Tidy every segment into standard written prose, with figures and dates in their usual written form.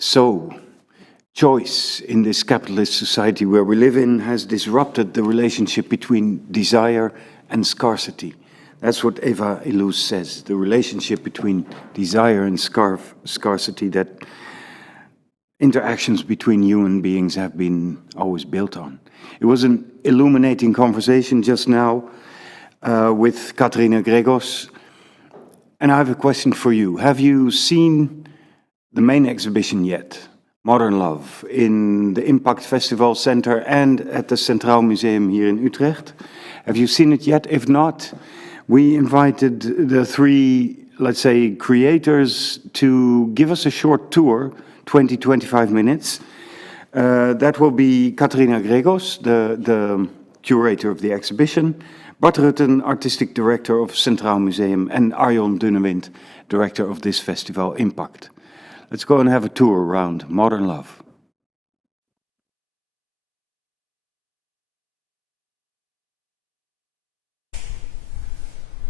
So, choice in this capitalist society where we live in has disrupted the relationship between desire and scarcity. That's what Eva Illouz says, the relationship between desire and scarcity that interactions between human beings have been always built on. It was an illuminating conversation just now with Katerina Gregos. And I have a question for you. Have you seen the main exhibition yet, Modern Love, in the IMPAKT Festival Center and at the Centraal Museum here in Utrecht? Have you seen it yet? If not, we invited the three, let's say, creators to give us a short tour, 20-25 minutes. That will be Katerina Gregos, the curator of the exhibition, Bart Rutten, artistic director of Centraal Museum, and Arjon Dunnewind, director of this festival, IMPAKT. Let's go and have a tour around Modern Love.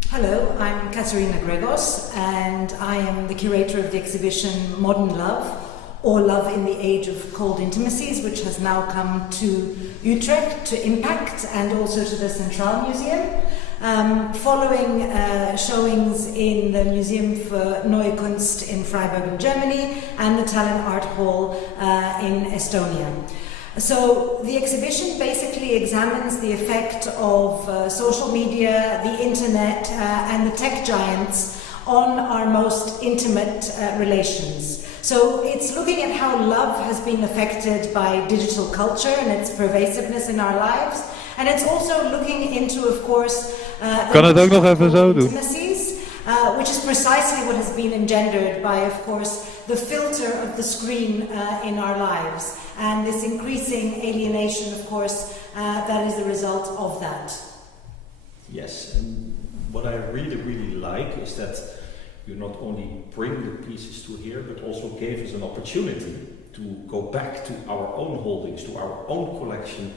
Hello, I'm Katerina Gregos, and I am the curator of the exhibition Modern Love, or Love in the Age of Cold Intimacies, which has now come to Utrecht, to IMPAKT, and also to the Centraal Museum. Following showings in the Museum for Neue Kunst in Freiburg in Germany and the Tallinn Art Hall in Estonia. So the exhibition basically examines the effect of social media, the internet and the tech giants on our most intimate relations. So it's looking at how love has been affected by digital culture and its pervasiveness in our lives. And it's also looking into, of course, intimacies, which is precisely what has been engendered by, of course, the filter of the screen in our lives. And this increasing alienation, of course, that is the result of that. Yes, and what I really like is that you not only bring the pieces to here, but also gave us an opportunity to go back to our own holdings, to our own collection,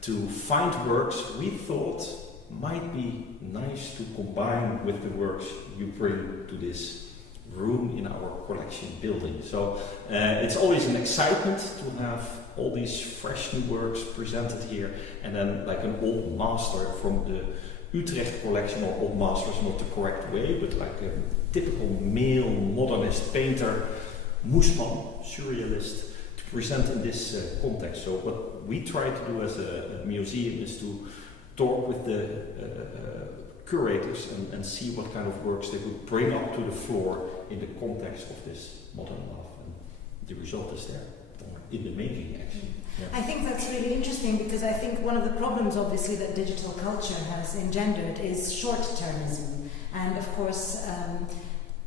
to find works we thought might be nice to combine with the works you bring to this room in our collection building. So it's always an excitement to have all these fresh new works presented here, and then like an old master from the Utrecht collection, or old master is not the correct way, but like a typical male modernist painter, Moesman, surrealist, to present in this context. So what we try to do as a museum is to talk with the curators and see what kind of works they would bring up to the floor in the context of this modern love. And the result is there, in the making actually. Yeah. I think that's really interesting, because I think one of the problems obviously that digital culture has engendered is short-termism and of course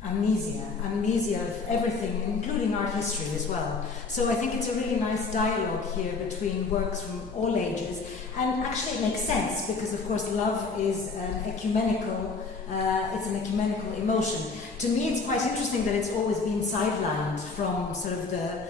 amnesia of everything, including art history as well. So I think it's a really nice dialogue here between works from all ages, and actually it makes sense because of course love is an ecumenical emotion. To me it's quite interesting that it's always been sidelined from sort of the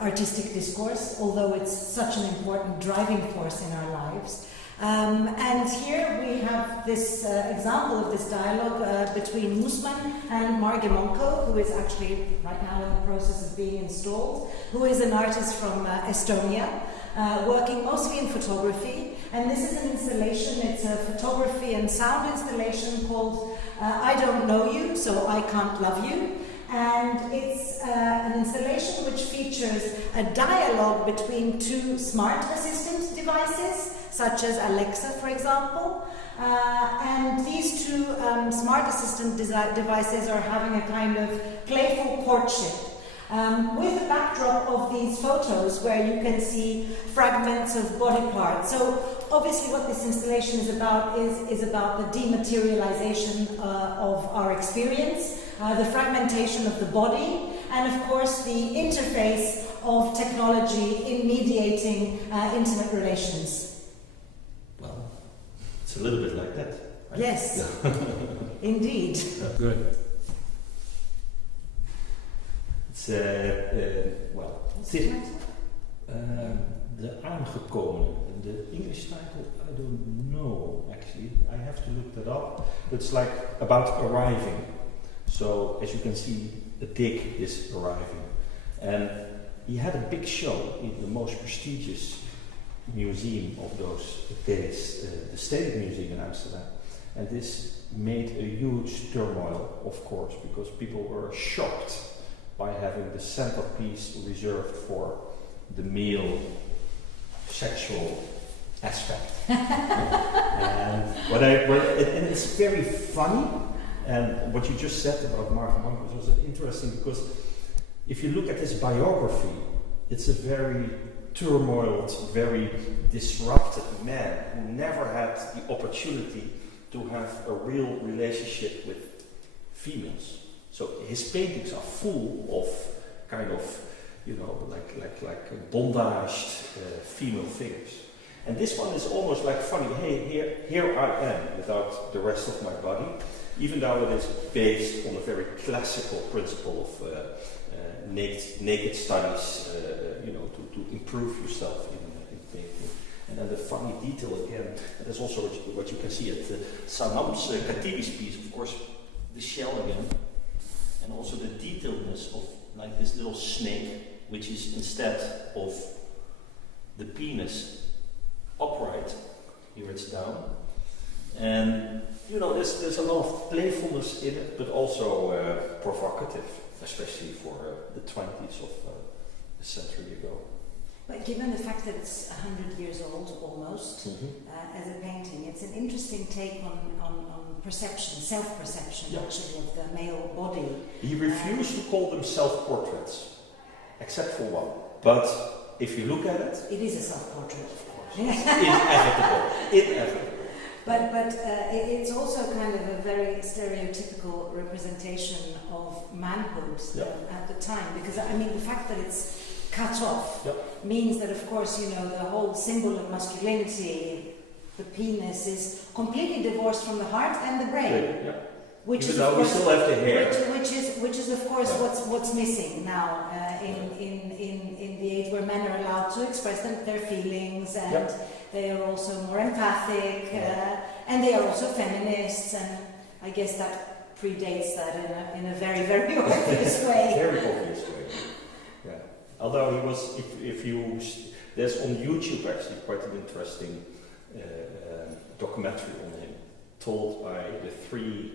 artistic discourse, although it's such an important driving force in our lives. And here we have this example of this dialogue between Moesman and MARIJKE, who is actually right now in the process of being installed, who is an artist from Estonia, working mostly in photography. And this is an installation, it's a photography and sound installation called I Don't Know You, So I Can't Love You. And it's an installation which features a dialogue between two smart assistant devices, such as Alexa, for example. And these two smart assistant devices are having a kind of playful courtship. With a backdrop of these photos where you can see fragments of body parts. So obviously what this installation is about the dematerialization of our experience, the fragmentation of the body, and of course the interface of technology in mediating intimate relations. Well, it's a little bit like that, right? Yes, indeed. Good. It's, the aangekomene. The English title, I don't know actually. I have to look that up. It's like about arriving. So as you can see, a dig is arriving. And he had a big show in the most prestigious museum of those days, the State Museum in Amsterdam. And this made a huge turmoil, of course, because people were shocked by having the centerpiece reserved for the male sexual aspect. And it's very funny. And what you just said about Mark was interesting, because if you look at his biography, it's a very turmoiled, very disrupted man who never had the opportunity to have a real relationship with females. So his paintings are full of kind of, you know, like bondaged female figures. And this one is almost like funny. Hey, here I am without the rest of my body, even though it is based on a very classical principle of naked studies, you know, to improve yourself in painting. And then the funny detail again, and that's also what you can see at Sanam's Katiri's piece, of course, the shell again, and also the detailedness of like this little snake, which is instead of the penis upright, here it's down. And you know, there's a lot of playfulness in it, but also provocative, especially for the 20s of a century ago. But given the fact that it's 100 years old almost, as a painting, it's an interesting take on perception, self-perception actually, of the male body. He refused to call them self-portraits, except for one. But if you look at it... It is a self-portrait. Of course. Inevitable. But it's also kind of a very stereotypical representation of manhood at the time, because I mean the fact that it's cut off means that, of course, you know, the whole symbol of masculinity, the penis, is completely divorced from the heart and the brain. Which is, of course, we still have the hair. Which is of course what's missing now in the age where men are allowed to express their feelings, and they are also more empathic, and they are also feminists, and I guess that predates that in a very, very obvious way. Very obvious way. Yeah. Although he was, there's on YouTube actually quite an interesting documentary on him, told by the 3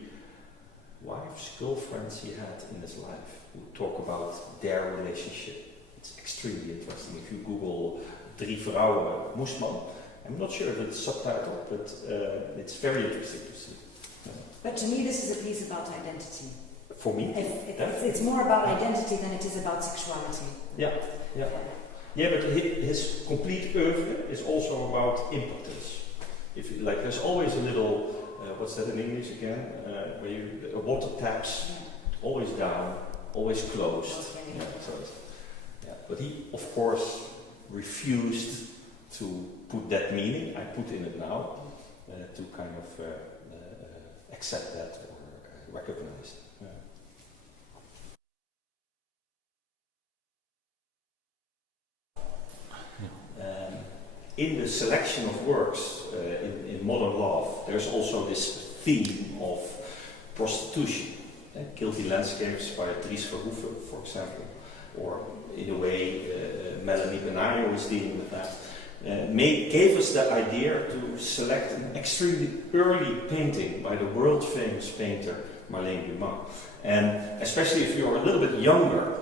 wives, girlfriends he had in his life, who talk about their relationship. It's extremely interesting. If you Google 3 vrouwen Moesman, I'm not sure if it's subtitled, but it's very interesting to see. But to me, this is a piece about identity. For me, it's more about identity than it is about sexuality. Yeah, but his complete oeuvre is also about impotence. There's always a little, what's that in English again? Where water taps, always down, always closed. But he, of course, refused to put that meaning, I put in it now, to kind of accept that or recognize it. In the selection of works in modern love, there's also this theme of prostitution. Guilty Landscapes by Dries Verhoeven, for example, or in a way Melanie Benario is dealing with that. Gave us the idea to select an extremely early painting by the world-famous painter MARLENE DUMAS. And especially if you're a little bit younger,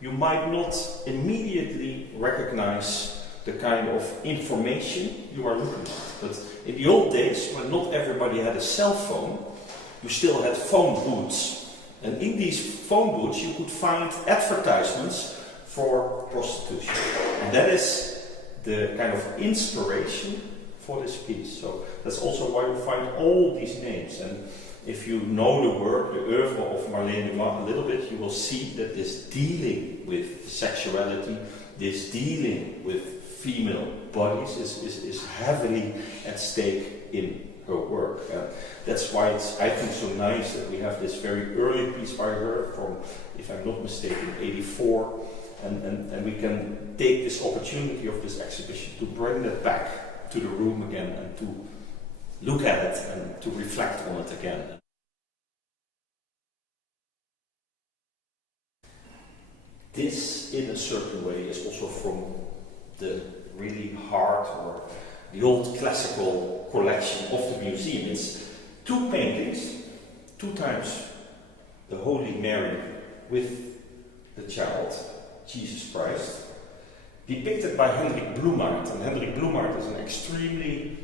you might not immediately recognize the kind of information you are looking at. But in the old days, when not everybody had a cell phone, you still had phone booths. And in these phone booths you could find advertisements for prostitution. And that is the kind of inspiration for this piece. So that's also why you find all these names. And if you know the work, the oeuvre of MARLENE DUMAS a little bit, you will see that this dealing with sexuality, this dealing with female bodies is heavily at stake in her work. And that's why it's, I think, so nice that we have this very early piece by her from, if I'm not mistaken, 84. And we can take this opportunity of this exhibition to bring that back to the room again and to look at it and to reflect on it again. This in a certain way is also from the really hard or the old classical collection of the museum. It's two paintings, two times the Holy Mary with the child, Jesus Christ, depicted by Hendrik Bloemaert. And Hendrik Bloemaert is an extremely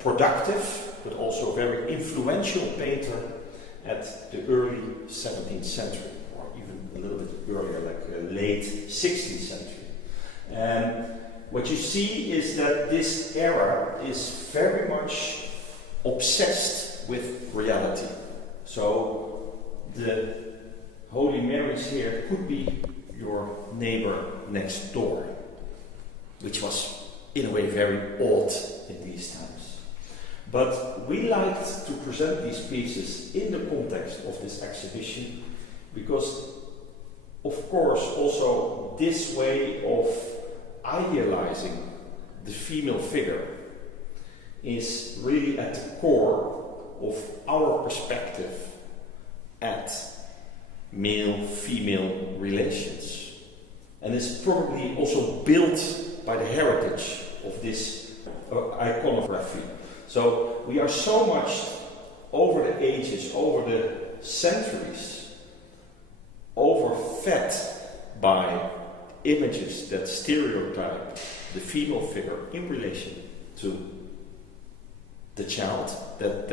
productive but also very influential painter at the early 17th century, or even a little bit earlier, like late 16th century. And what you see is that this era is very much obsessed with reality. So the Holy Marys here could be your neighbor next door, which was in a way very odd in these times. But we liked to present these pieces in the context of this exhibition because, of course, also this way of idealizing the female figure is really at the core of our perspective at male-female relations. And it's probably also built by the heritage of this iconography. So we are so much over the ages, over the centuries, overfed by images that stereotype the female figure in relation to the child, that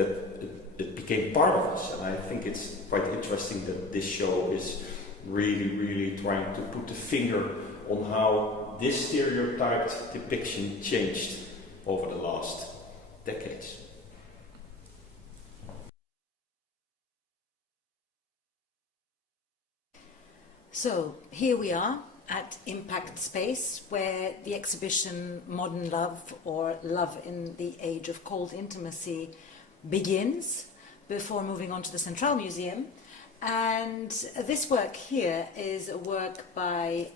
it became part of us. And I think it's quite interesting that this show is really trying to put the finger on how this stereotyped depiction changed over the last decades. So here we are at Impact Space, where the exhibition Modern Love, or Love in the Age of Cold Intimacy, begins before moving on to the Centraal Museum. And this work here is a work by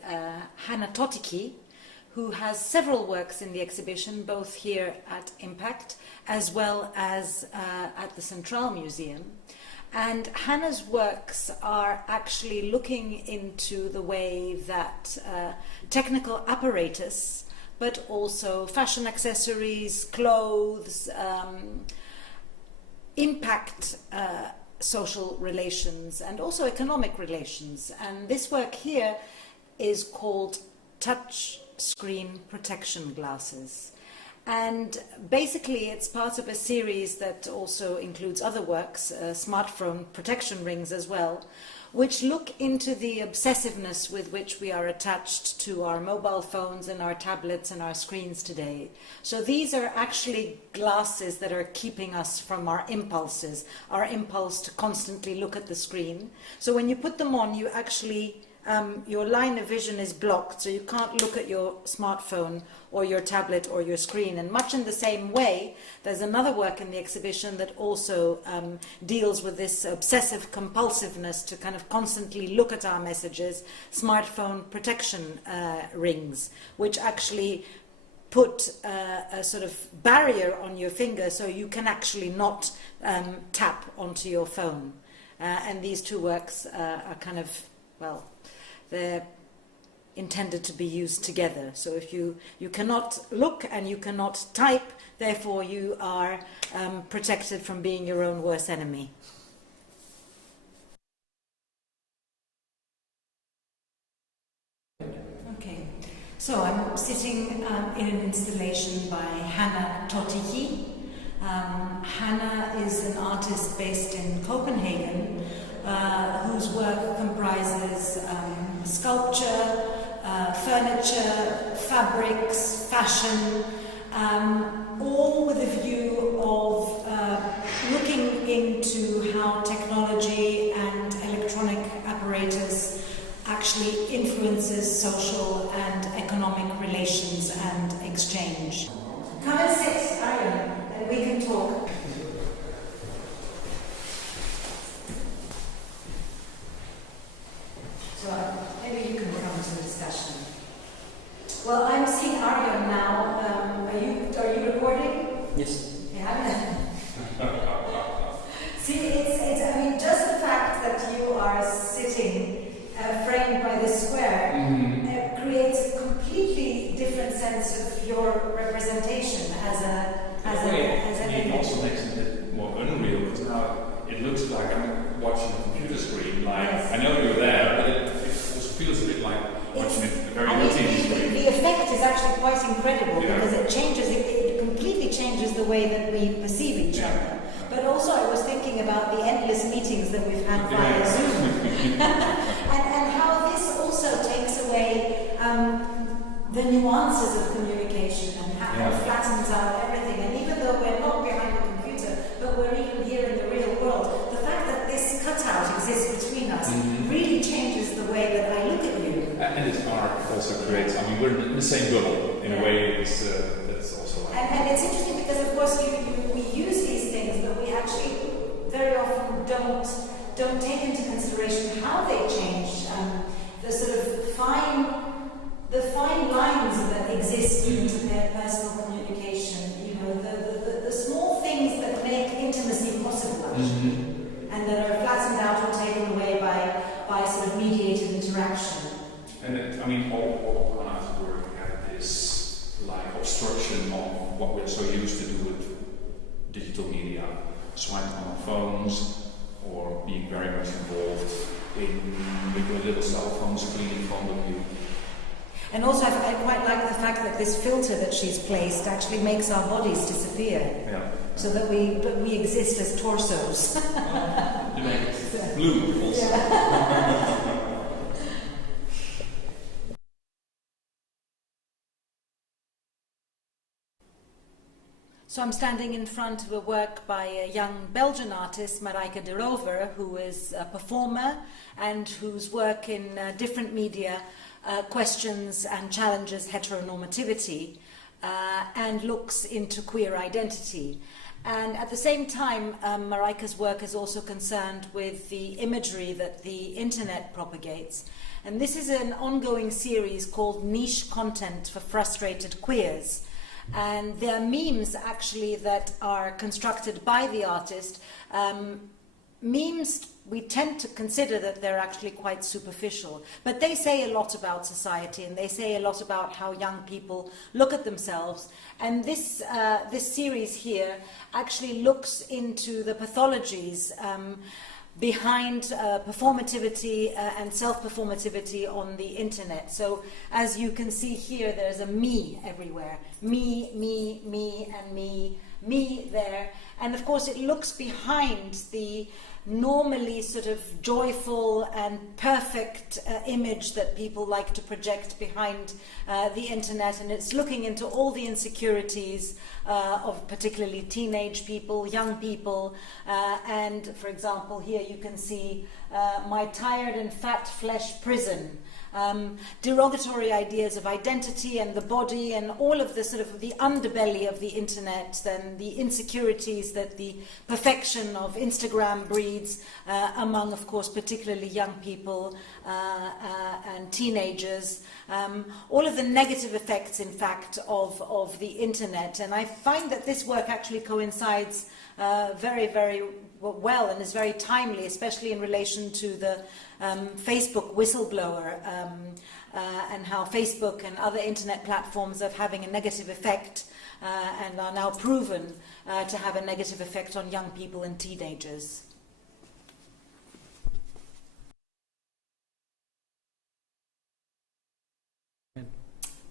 TOTICKI, who has several works in the exhibition, both here at Impact as well as at the Centraal Museum. And Hannah's works are actually looking into the way that technical apparatus, but also fashion accessories, clothes, impact social relations and also economic relations. And this work here is called Touch Screen Protection Glasses. And basically it's part of a series that also includes other works, smartphone protection rings as well, which look into the obsessiveness with which we are attached to our mobile phones and our tablets and our screens today. So these are actually glasses that are keeping us from our impulses, our impulse to constantly look at the screen. So when you put them on, you actually your line of vision is blocked, so you can't look at your smartphone or your tablet or your screen. And much in the same way, there's another work in the exhibition that also deals with this obsessive compulsiveness to kind of constantly look at our messages, smartphone protection rings, which actually put a sort of barrier on your finger so you can actually not tap onto your phone. And these two works are kind of, well, they're intended to be used together. So if you cannot look and you cannot type, therefore you are protected from being your own worst enemy. Okay, so I'm sitting in an installation by TOTICKI. Hannah is an artist based in Copenhagen, whose work comprises sculpture, furniture, fabrics, fashion, all with a view of looking into how technology and electronic apparatus actually influences social and economic relations and exchange. Come and sit, Arjen, and we can talk. So maybe you can come to the discussion. Well, I'm seeing Arjen now. Are you recording? Yes. Yeah. See, it's. I mean, just the fact that you are sitting framed by this square different sense of your representation as an It image. also makes it a bit more unreal because now it looks like I'm watching a computer screen. Like Yes. I know you're there, but it also feels a bit like watching a very good TV screen. The effect is actually quite incredible Yeah. because it completely changes the way that we perceive each other. But also I was thinking about the endless meetings that we've had via Zoom and how this also takes away the nuances of communication and how it flattens out everything. And even though we're not behind the computer, but we're even here in the real world, the fact that this cutout exists between us really changes the way that I look at you. And its art also creates. I mean, we're in the same bubble in a way. That's also. And it's interesting because, of course, we use these things, but we actually very often don't take into consideration how they change the sort of fine lines that exist in interpersonal communication. You know, the small things that make intimacy possible, actually, and that are flattened out or taken away by sort of mediated interaction. And I mean, all art work had this like obstruction of what we're so used to do with digital media, swiping on our phones, or being very much involved with your little cell phone screen in front of you. And also, I quite like the fact that this filter that she's placed actually makes our bodies disappear, so that we exist as torsos. To make it blue also. So I'm standing in front of a work by a young Belgian artist, MARIJKE de ROOVER, who is a performer and whose work in different media questions and challenges heteronormativity and looks into queer identity. And at the same time, MARIJKE's work is also concerned with the imagery that the internet propagates. And this is an ongoing series called Niche Content for Frustrated Queers. And there are memes actually that are constructed by the artist. Memes, we tend to consider that they're actually quite superficial, but they say a lot about society and they say a lot about how young people look at themselves. And this series here actually looks into the pathologies behind performativity and self-performativity on the internet. So as you can see here, there's a me everywhere. Me, and me there. And of course it looks behind the normally sort of joyful and perfect image that people like to project behind the internet, and it's looking into all the insecurities of particularly teenage people, young people, and for example here you can see my tired and fat flesh prison. Derogatory ideas of identity and the body and all of the sort of the underbelly of the internet and the insecurities that the perfection of Instagram breeds among, of course, particularly young people and teenagers. All of the negative effects, in fact, of the internet. And I find that this work actually coincides very, very well and is very timely, especially in relation to the Facebook whistleblower and how Facebook and other internet platforms are having a negative effect and are now proven to have a negative effect on young people and teenagers.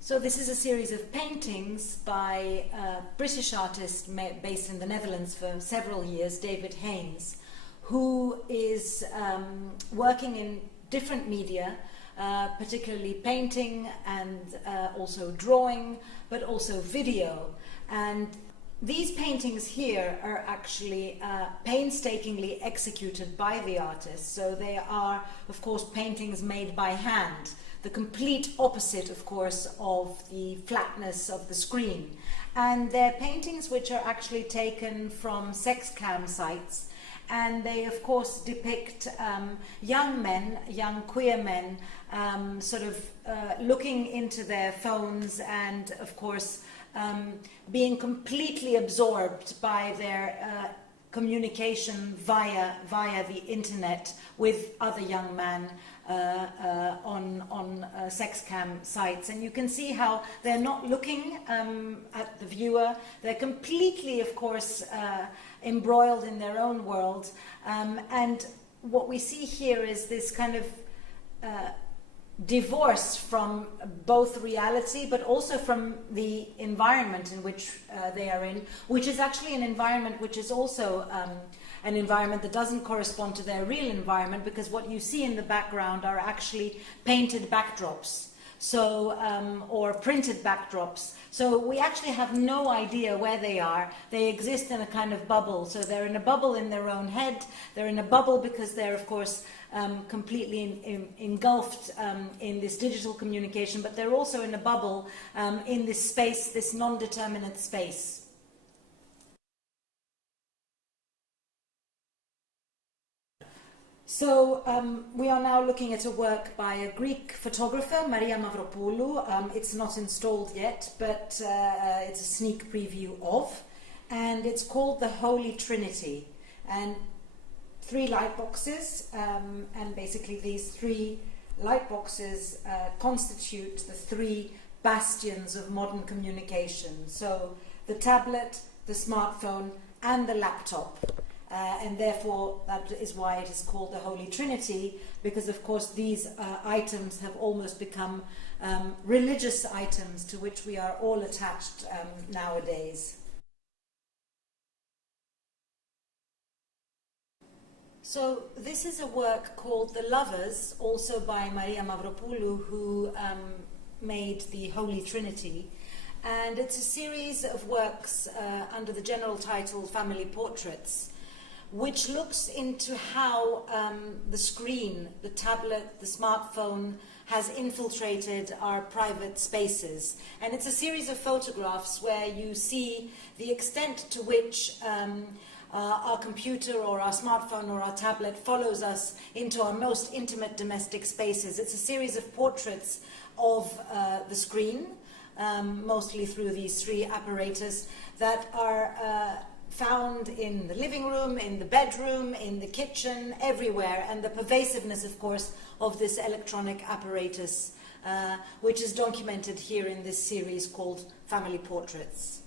So this is a series of paintings by a British artist based in the Netherlands for several years, David HAINES, who is working in different media, particularly painting and also drawing, but also video. And these paintings here are actually painstakingly executed by the artist. So they are, of course, paintings made by hand. The complete opposite, of course, of the flatness of the screen. And they're paintings which are actually taken from sex cam sites, and they, of course, depict young men, young queer men, sort of looking into their phones and, of course, being completely absorbed by their communication via the internet with other young men on sex cam sites. And you can see how they're not looking at the viewer. They're completely, of course, embroiled in their own world. And what we see here is this kind of divorce from both reality but also from the environment in which they are in, which is actually an environment which is also an environment that doesn't correspond to their real environment, because what you see in the background are actually painted backdrops, so or printed backdrops. So we actually have no idea where they are. They exist in a kind of bubble. So they're in a bubble in their own head. They're in a bubble because they're, of course, completely engulfed in this digital communication, but they're also in a bubble in this space, this non-determinate space. So we are now looking at a work by a Greek photographer, MAVROPOULOU. It's not installed yet, but it's a sneak preview of, and it's called The Holy Trinity. And 3 light boxes, and basically these 3 light boxes constitute the 3 bastions of modern communication. So the tablet, the smartphone, and the laptop. And therefore that is why it is called the Holy Trinity, because of course these items have almost become religious items to which we are all attached nowadays. So this is a work called The Lovers, also by Maria Mavropoulou, who made the Holy Trinity. And it's a series of works under the general title Family Portraits, which looks into how the screen, the tablet, the smartphone has infiltrated our private spaces. And it's a series of photographs where you see the extent to which our computer or our smartphone or our tablet follows us into our most intimate domestic spaces. It's a series of portraits of the screen, mostly through these 3 apparatus that are found in the living room, in the bedroom, in the kitchen, everywhere, and the pervasiveness, of course, of this electronic apparatus, which is documented here in this series called Family Portraits.